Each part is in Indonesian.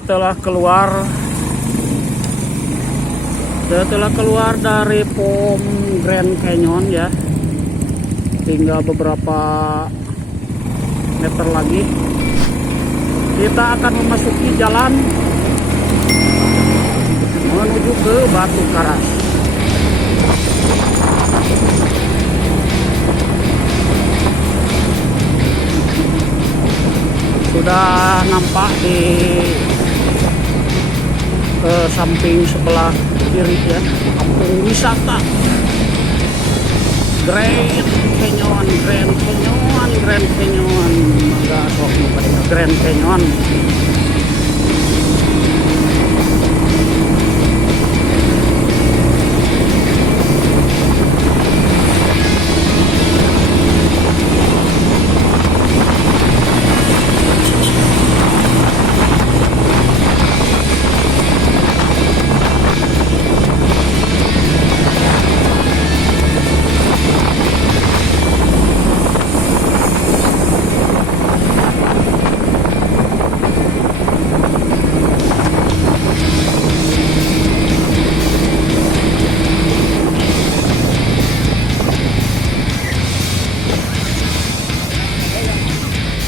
setelah keluar dari pom Grand Canyon ya, tinggal beberapa meter lagi kita akan memasuki jalan menuju ke Batu Karas. Sudah nampak di samping sebelah kiri ya, kampung wisata Grand Canyon. Enggak sok pada Grand Canyon.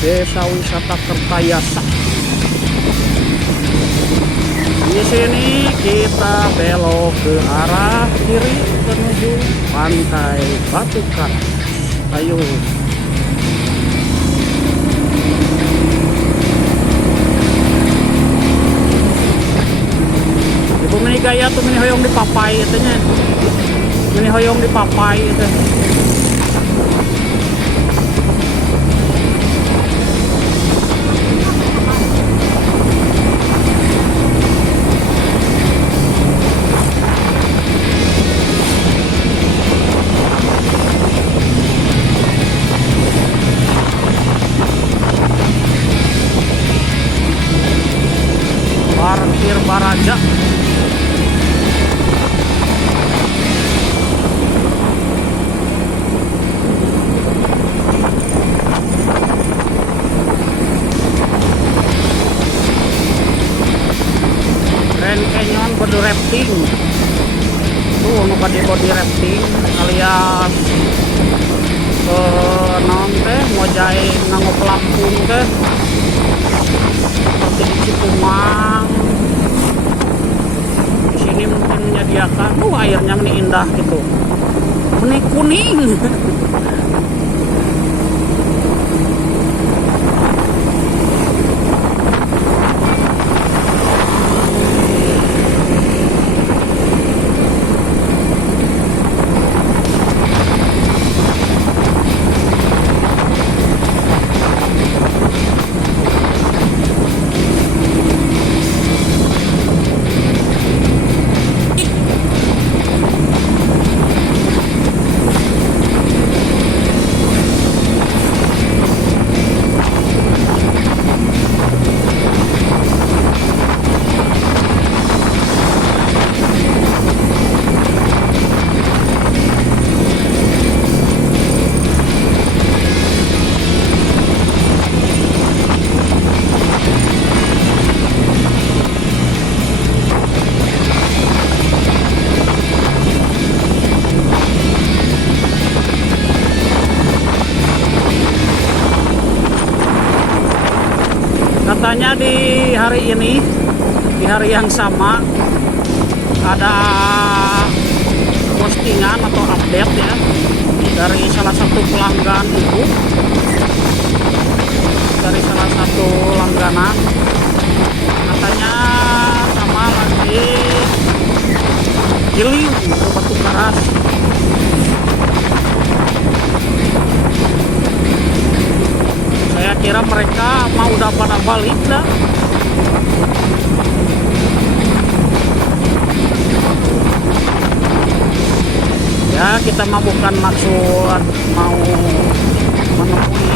Desa wisata Kertayasa. Di sini kita belok ke arah kiri menuju pantai Batu Karas. Ayo. Ibu meni gaya tuh meni hoyong di papai itunya. Meni hoyong di papai itu. Parkir Baraja. Grand Canyon body rafting. Tuh nuka di body rafting alias naon teh ngojai nanggo pelampung teh seperti di Cikumang. Di sini mungkin menyediakan airnya meni indah gitu, meni kuning. Katanya di hari ini, di hari yang sama, ada postingan atau update ya dari salah satu pelanggan ibu, dari salah satu langganan. Katanya sama lagi healing ke Batu Karas. Saya kira mereka mau udah pada balik dah. Ya kita mah bukan maksud mau menemui.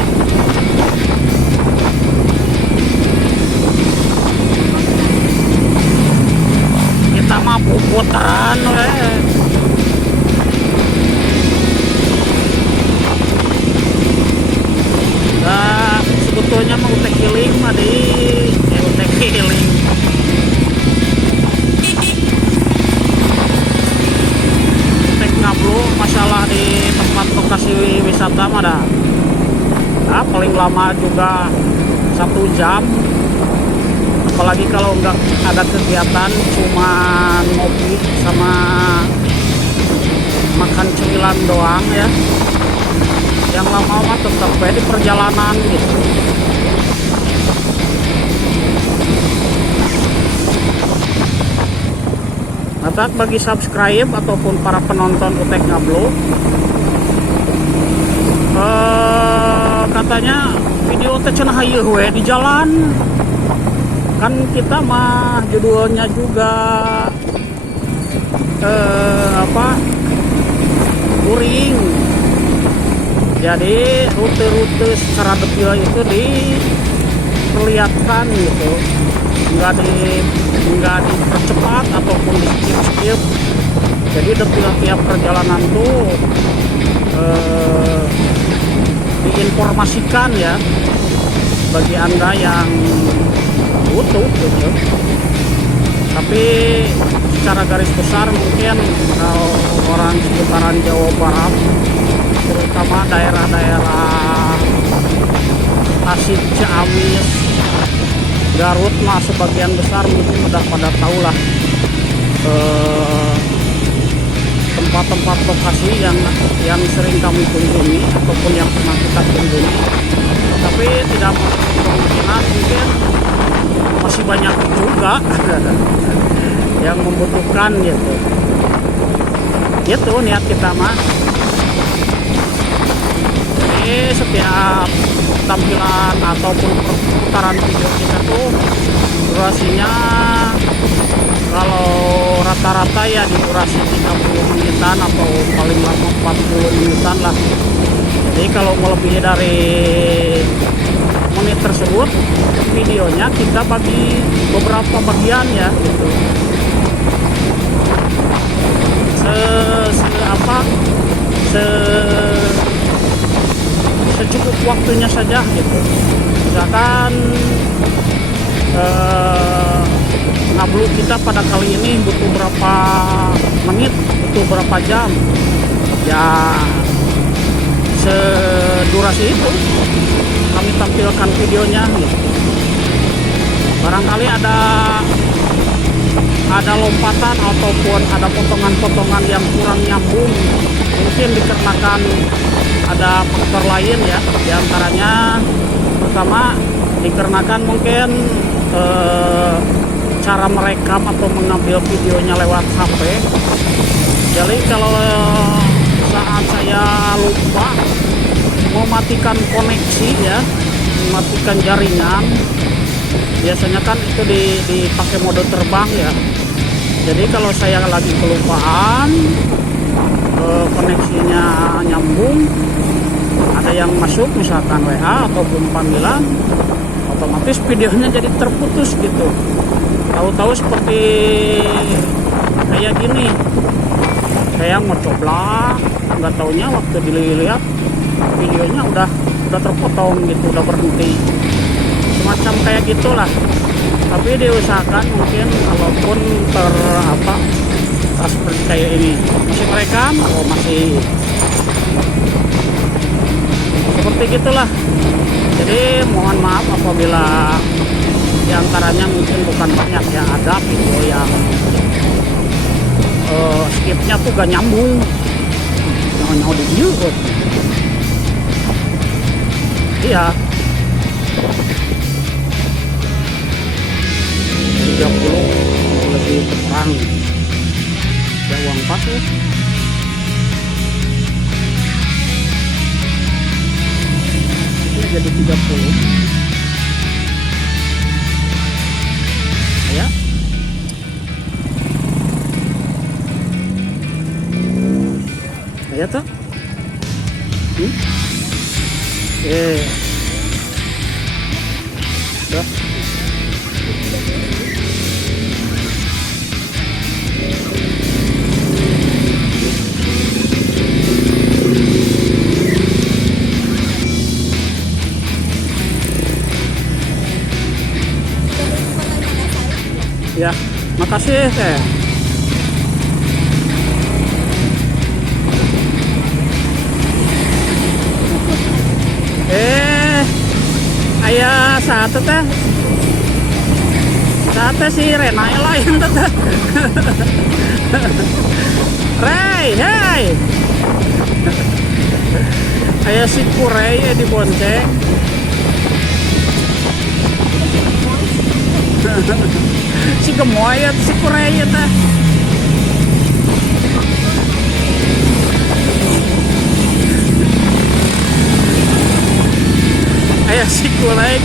Kita mah puputaran sebetulnya mau utek healing mah di utek healing mah dah. Nah, paling lama juga 1 jam. Apalagi kalau nggak ada kegiatan, cuma ngopi sama makan cemilan doang ya. Yang lama mah tetap di perjalanan gitu. Nah, bagi subscribe ataupun para penonton Utek Ngablo, katanya video teh cenah haeuh we di jalan. Kan kita mah judulnya juga touring. Jadi rute-rute secara detail itu diperlihatkan gitu. Enggak dipercepat ataupun di skip. Jadi detail tiap perjalanan tuh diinformasikan ya bagi Anda yang butuh gitu. Tapi secara garis besar mungkin kalau orang sekitaran Jawa Barat, terutama daerah-daerah Tasik, Ciamis, Garut mah sebagian besar mungkin udah pada tahu lah tempat-tempat lokasi yang sering kami kunjungi ataupun yang pernah kita kunjungi. Tapi tidak kemungkinan mungkin masih banyak juga yang membutuhkan gitu. Itu niat kita mah. Jadi setiap tampilan ataupun putaran video kita tuh durasinya kalau rata-rata ya di durasi 30 menitan atau paling lama 40 menitan lah. Jadi kalau melebihi dari menit tersebut, videonya kita bagi beberapa bagian ya gitu. Secukup waktunya saja gitu. Misalkan Ngablu kita pada kali ini butuh berapa menit, butuh berapa jam, ya sedurasi itu kami tampilkan videonya gitu. Barangkali ada lompatan ataupun ada potongan-potongan yang kurang nyambung, mungkin dikarenakan ada faktor lain ya, diantaranya pertama dikarenakan mungkin cara merekam atau mengambil videonya lewat HP. Jadi kalau saat saya lupa mematikan koneksi ya, mematikan jaringan, biasanya kan itu dipakai mode terbang ya. Jadi kalau saya lagi kelupaan, koneksinya nyambung, ada yang masuk misalkan WA ataupun panggilan, otomatis videonya jadi terputus gitu. Tahu-tahu seperti kayak gini, saya mau coba, nggak taunya waktu dilihat videonya udah terpotong gitu, udah berhenti, semacam kayak gitulah. Tapi diusahakan mungkin kalaupun seperti kayak ini masih merekam atau masih seperti gitulah. Jadi mohon maaf apabila diantaranya mungkin bukan banyak ya, ada video yang skipnya tuh gak nyambung, nyawa di view. Iya 30 lebih kurang ya, uang pas ya. Ini jadi 30 ya. Ya tuh dah. Ya, makasih teh. satu teh. Satu si Rena lain teh. Rey, hey. Aya si Kurey di bonceng. Si gemoy ya si Kurey teh. Aya si Kurey.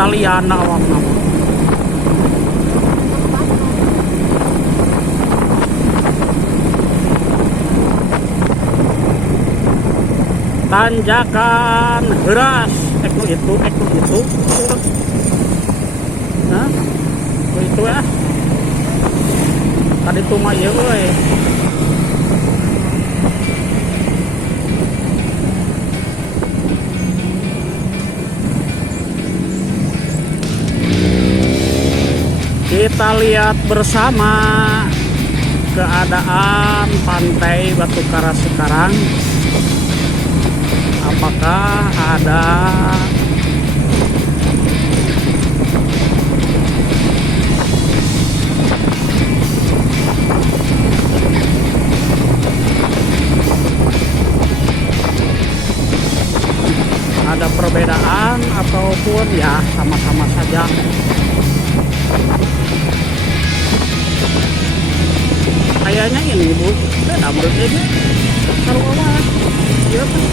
Italiana awakna. Tanjakan Heras, itu. Hah? Itu ya. Tadi tuh mah ieu euy. Kita lihat bersama keadaan pantai Batu Karas sekarang. Apakah ada perbedaan ataupun ya sama-sama saja. Kayaknya ini Bu, beda menurut ini. Kalau apa? Iya kan?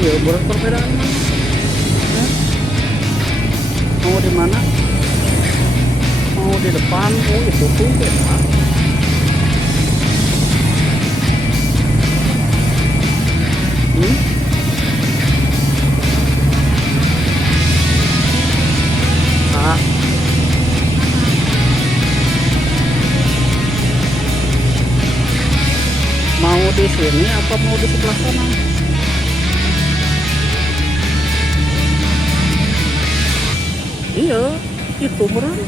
Iya, perbedaan mana? Ya. Mau di mana? Mau di depan? Oh, itu tuh beda. Ah. Mau di sini apa mau di sebelah sana? Iya, itu beran.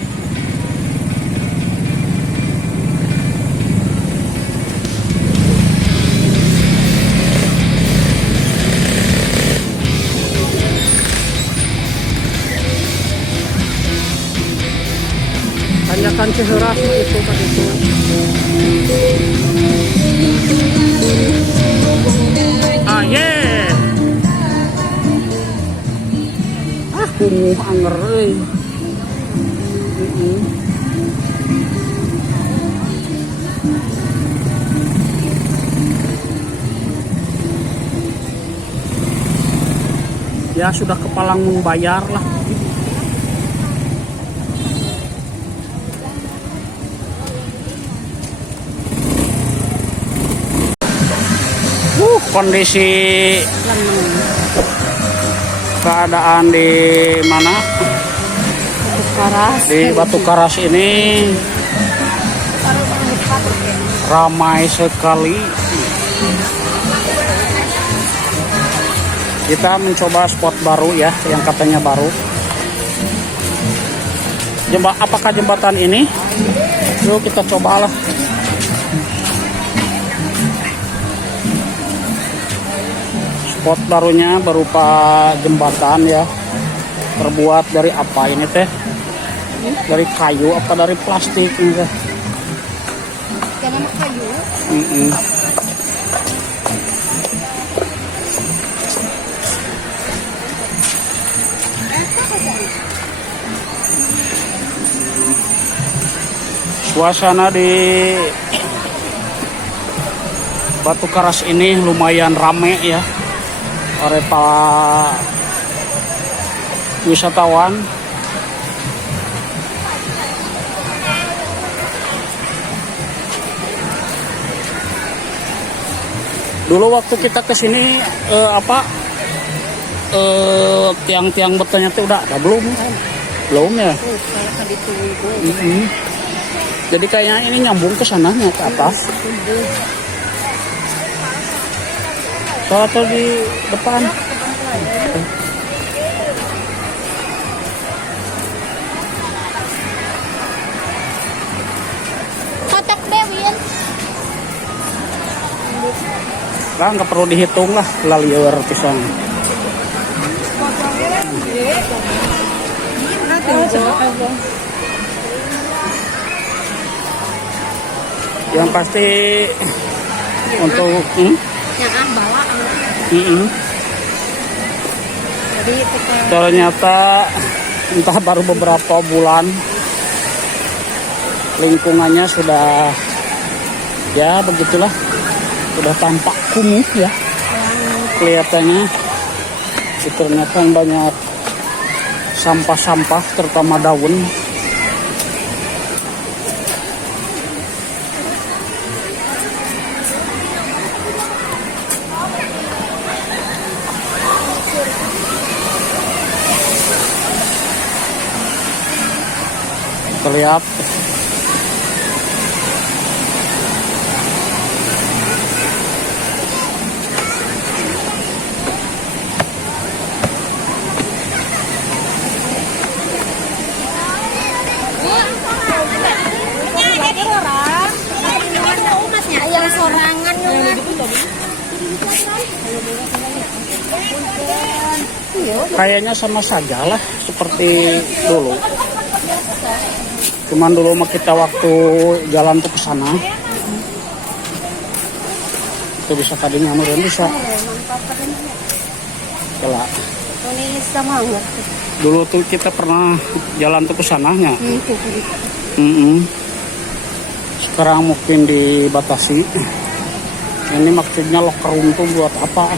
Tanyakan Ciheras itu tadi itu. Ah yeah. Kumuh anger euy. Ya sudah kepalang membayar lah. Kondisi keadaan di mana? Batu Karas. Di Batu Karas ini ramai sekali. Kita mencoba spot baru ya, yang katanya baru. Apakah jembatan ini? Yuk kita cobalah. Spot barunya berupa jembatan ya. Terbuat dari apa ini teh? Dari kayu apa dari plastik ini teh? Karena kayu. Suasana di Batu Karas ini lumayan rame ya oleh para wisatawan. Dulu waktu kita kesini tiang-tiang betulnya itu udah ada belum ya? Jadi kayaknya ini nyambung ke sananya ke atas. Atau di depan. Kocok deh, Win. Lah nggak perlu dihitung lah, lalieur pisan. Yang pasti untuk Bawa. Jadi ternyata entah baru beberapa bulan lingkungannya sudah ya begitulah, sudah tampak kumuh ya kelihatannya. Ternyata banyak sampah-sampah terutama daun. Terlihat yang sorangan kayaknya sama saja lah seperti dulu. Cuman dulu mah kita waktu jalan tuh ke sana itu bisa tadinya nurun bisa. Kelak. Dulu tuh kita pernah jalan tuh ke sananya. Sekarang mungkin dibatasi. Ini maksudnya locker room tuh buat apa?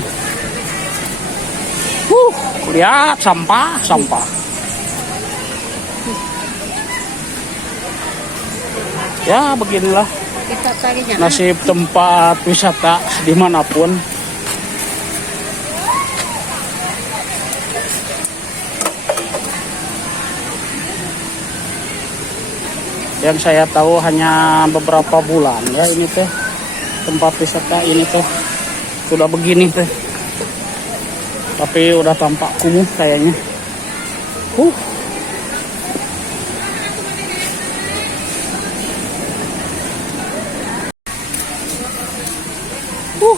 Lihat sampah. Ya beginilah nasib tempat wisata dimanapun. Yang saya tahu hanya beberapa bulan ya ini teh tempat wisata ini tuh sudah begini teh, tapi udah tampak kumuh kayaknya.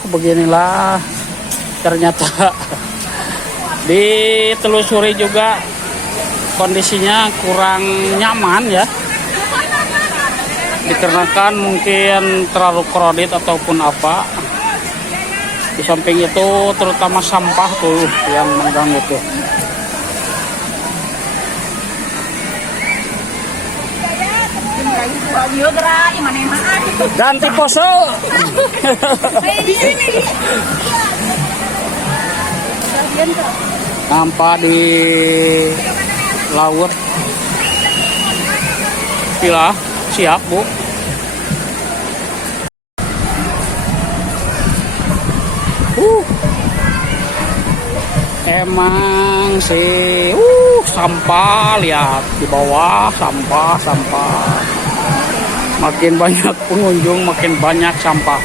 Beginilah ternyata. Ditelusuri juga kondisinya kurang nyaman ya, dikarenakan mungkin terlalu kredit ataupun apa. Di samping itu terutama sampah tuh yang mengganggu tuh. Ganti pose. Nampak di laut. Pila siap Bu. Emang sih sampah, lihat di bawah sampah. Makin banyak pengunjung makin banyak sampah.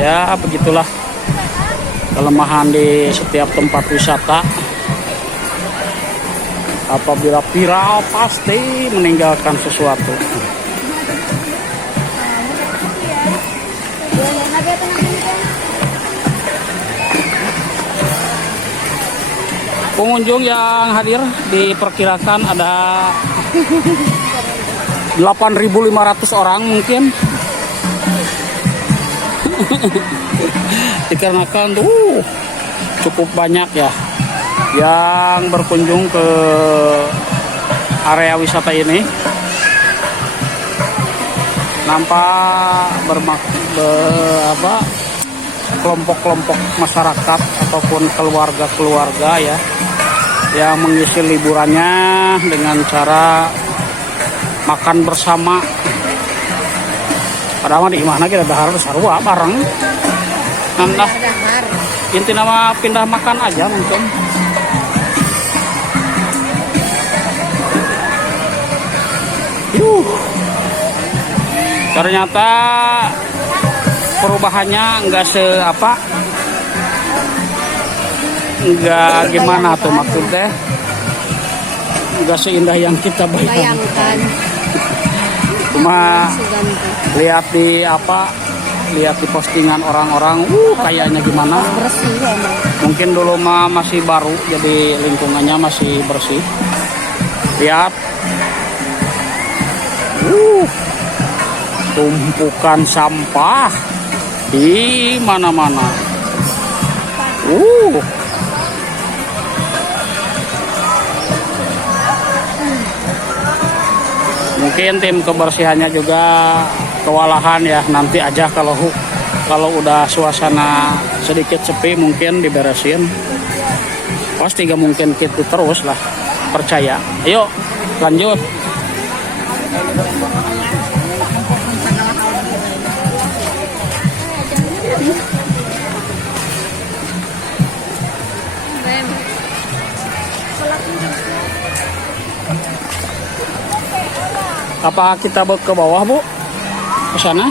Ya begitulah kelemahan di setiap tempat wisata. Apabila viral pasti meninggalkan sesuatu. Pengunjung yang hadir diperkirakan ada 8.500 orang mungkin. Dikarenakan tuh cukup banyak ya yang berkunjung ke area wisata ini. Nampak kelompok-kelompok masyarakat ataupun keluarga-keluarga ya yang mengisi liburannya dengan cara makan bersama. Padahal di mana kita dahar sarua bareng. Nah, inti nama pindah makan aja mungkin. Ternyata perubahannya enggak gimana tuh maksudnya, enggak seindah yang kita bayangkan. Cuma lihat di postingan orang-orang, kayaknya gimana? Mungkin dulu masih baru, jadi lingkungannya masih bersih. Lihat, tumpukan sampah di mana-mana. Mungkin tim kebersihannya juga kewalahan ya. Nanti aja kalau udah suasana sedikit sepi mungkin diberesin. Pasti gak mungkin gitu terus lah, percaya. Ayo lanjut. Apa kita ke bawah, Bu? Ke sana?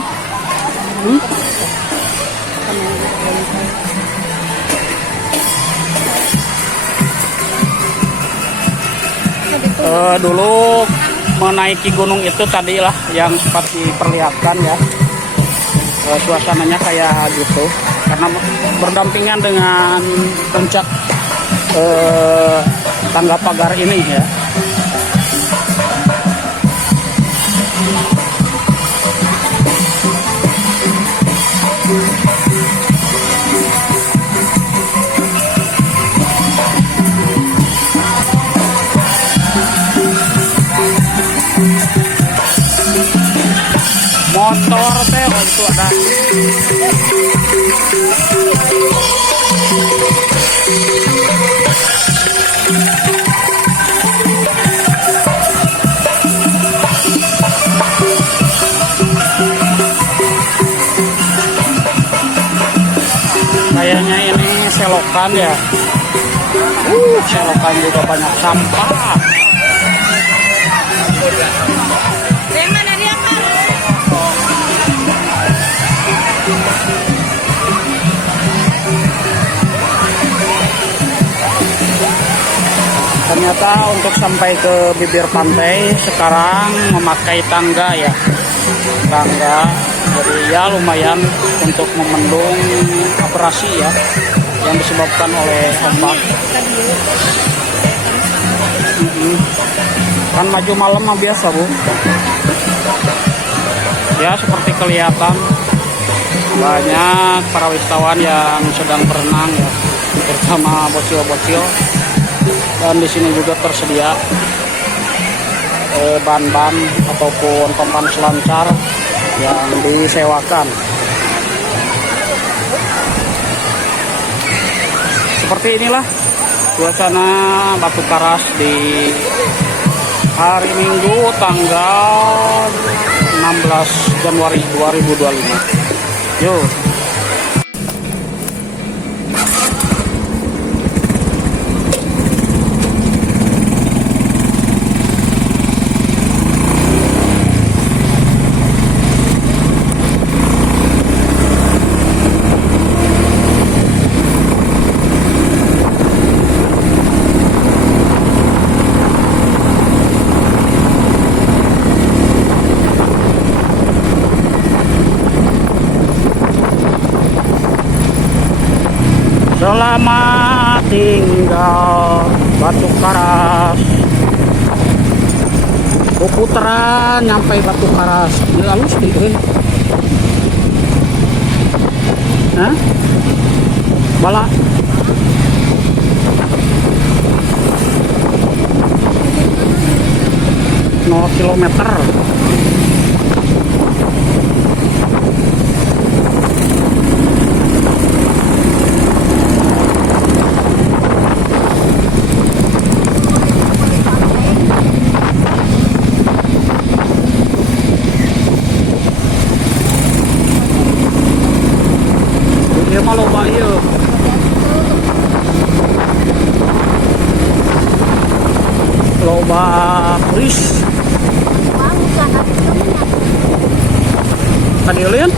Dulu menaiki gunung itu tadilah yang sempat diperlihatkan ya. Suasananya kayak gitu. Karena berdampingan dengan puncak tangga pagar ini ya. Motor teh itu ada. Kayaknya ini selokan ya. Selokan juga banyak sampah. Ternyata untuk sampai ke bibir pantai sekarang memakai tangga ya. Tangga, jadi ya lumayan untuk memendung abrasi ya yang disebabkan oleh ombak. Kan maju malam mah biasa, Bu. Ya seperti kelihatan banyak para wisatawan yang sedang berenang ya, bersama bocil-bocil. Dan di sini juga tersedia ban-ban ataupun papan selancar yang disewakan. Seperti inilah suasana Batu Karas di hari Minggu tanggal 16 Januari 2025. Yuk. Selamat tinggal Batu Karas. Putaran nyampe Batu Karas. Ini halus di Hah? Bala 0 kilometer. Dia mah loba ieu. Loba kuris. Tadi lihat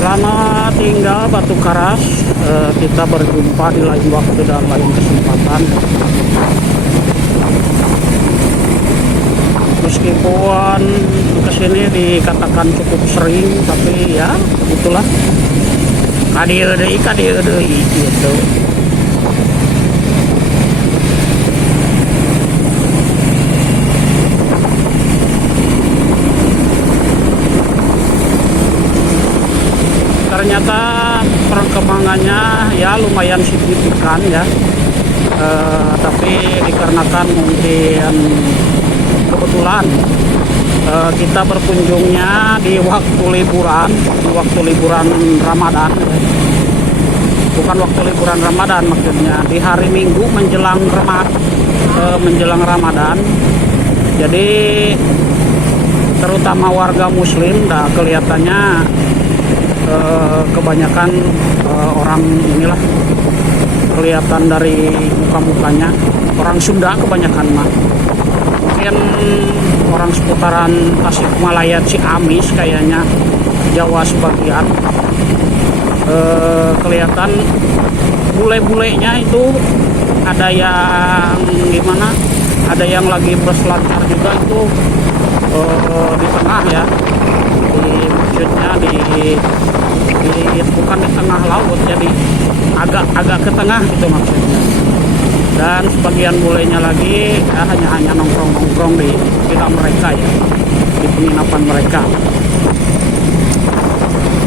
selamat tinggal Batu Karas. Kita berjumpa di lain waktu dan lain kesempatan. Meskipun kesini dikatakan cukup sering, tapi ya itulah kadieu deui gitu. Ternyata perkembangannya ya lumayan signifikan ya, tapi dikarenakan mungkin kebetulan kita berkunjungnya di waktu liburan Ramadan, bukan waktu liburan Ramadan maksudnya di hari Minggu menjelang Ramadan. Jadi terutama warga Muslim, kelihatannya kebanyakan orang inilah, kelihatan dari muka-mukanya orang Sunda kebanyakan mah. Mungkin orang seputaran Tasikmalaya, Ciamis kayaknya, Jawa sebagian. Kelihatan bule-bulenya itu ada yang gimana, ada yang lagi berselancar juga itu di tengah ya, maksudnya bukan di tengah laut, jadi agak ke tengah gitu maksudnya. Dan sebagian bulenya lagi ya, hanya nongkrong di villa mereka ya, di penginapan mereka.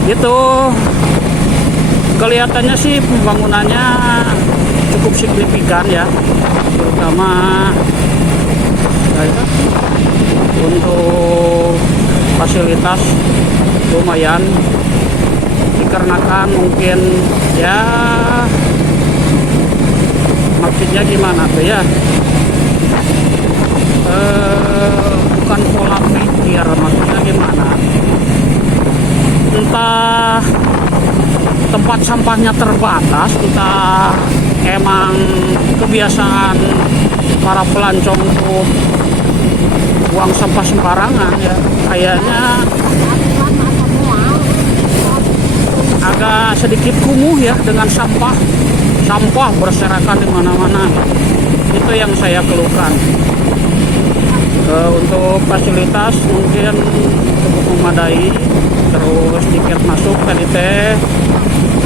Itu kelihatannya sih pembangunannya cukup signifikan ya, terutama ya, untuk fasilitas lumayan, dikarenakan mungkin ya maksudnya gimana tuh ya, bukan pola pikir, maksudnya gimana, entah tempat sampahnya terbatas, entah emang kebiasaan para pelancong untuk buang sampah sembarangan ya, kayaknya agak sedikit kumuh ya dengan sampah berserakan di mana-mana. Itu yang saya keluhkan. Untuk fasilitas mungkin cukup memadai, terus tiket masuk tadi teh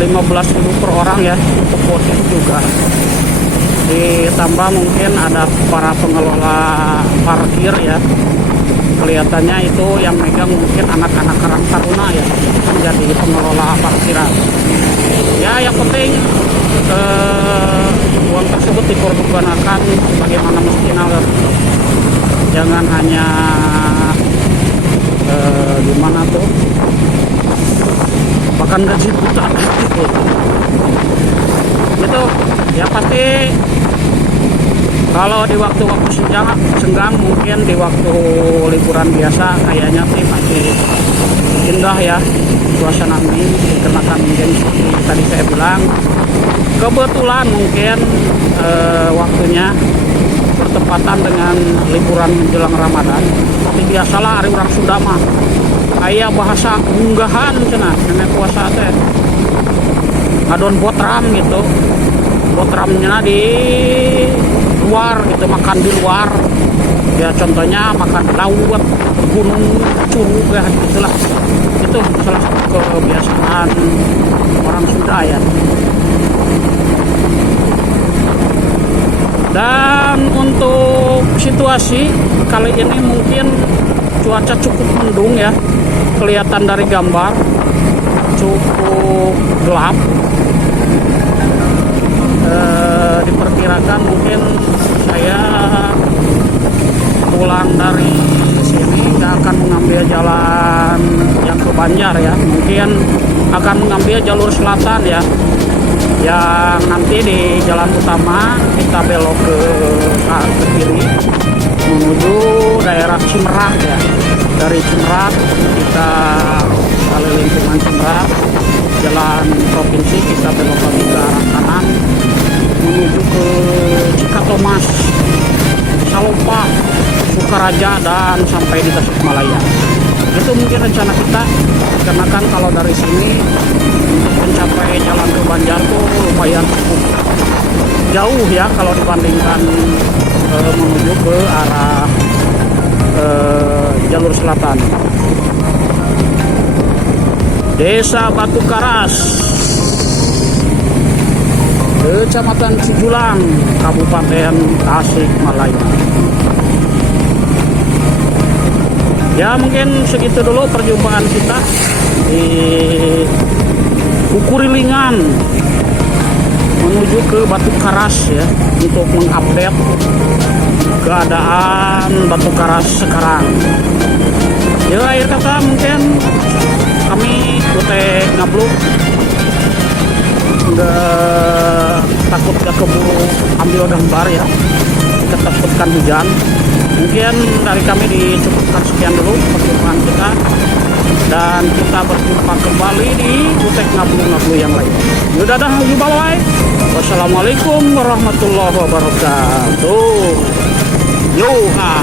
15.000 per orang ya, cukup worth it juga. Ditambah mungkin ada para pengelola parkir ya, kelihatannya itu yang megang mungkin anak-anak Karang Taruna ya, menjadi pengelola parkiran ya. Yang penting uang tersebut dipergunakan bagaimana mestinya, jangan hanya gimana tuh makan gaji buta gitu. Gitu ya, pasti kalau di waktu-waktu senggang mungkin di waktu liburan biasa kayaknya sih masih indah ya suasana ini, dikarenakan mungkin seperti tadi saya bilang kebetulan mungkin waktunya bertepatan dengan liburan menjelang Ramadan. Seperti biasalah hari orang Sunda mah aya bahasa unggahan cenah nenek puasa teh. adon botram gitu, botramnya di luar gitu, makan di luar ya, contohnya makan laut, gunung, curug ya gitulah. Itu salah satu kebiasaan orang Sunda ya. Dan untuk situasi kali ini mungkin cuaca cukup mendung ya, kelihatan dari gambar cukup gelap. Diperkirakan mungkin saya pulang dari sini nggak akan mengambil jalan yang ke Banjar ya, mungkin akan mengambil jalur selatan ya, yang nanti di jalan utama kita belok ke kiri menuju daerah Cimerak ya. Dari Cimerak kita keliling lingkungan Cimerak, jalan provinsi kita belok lagi ke arah kanan menuju ke Cikatomas, Salopa, Sukaraja, dan sampai di Tasikmalaya. Itu mungkin rencana kita, karena kan kalau dari sini untuk mencapai jalan ke Banjar tuh lumayan cukup jauh ya kalau dibandingkan menuju ke arah jalur selatan. Desa Batu Karas, Kecamatan Cijulang, Kabupaten Tasikmalaya. Ya mungkin segitu dulu perjumpaan kita di Ukurilingan menuju ke Batu Karas ya, untuk mengupdate keadaan Batu Karas sekarang. Ya akhir kata mungkin kami Ute Ngabluk nggak takut gak keburu ambil gambar ya, ketakutkan hujan. Mungkin dari kami dicukupkan sekian dulu perjumpaan kita, dan kita berjumpa kembali di Utek Ngablu-Ngablu yang lain. Yaudah dah, bye-bye. Wassalamualaikum warahmatullahi wabarakatuh. Yoha.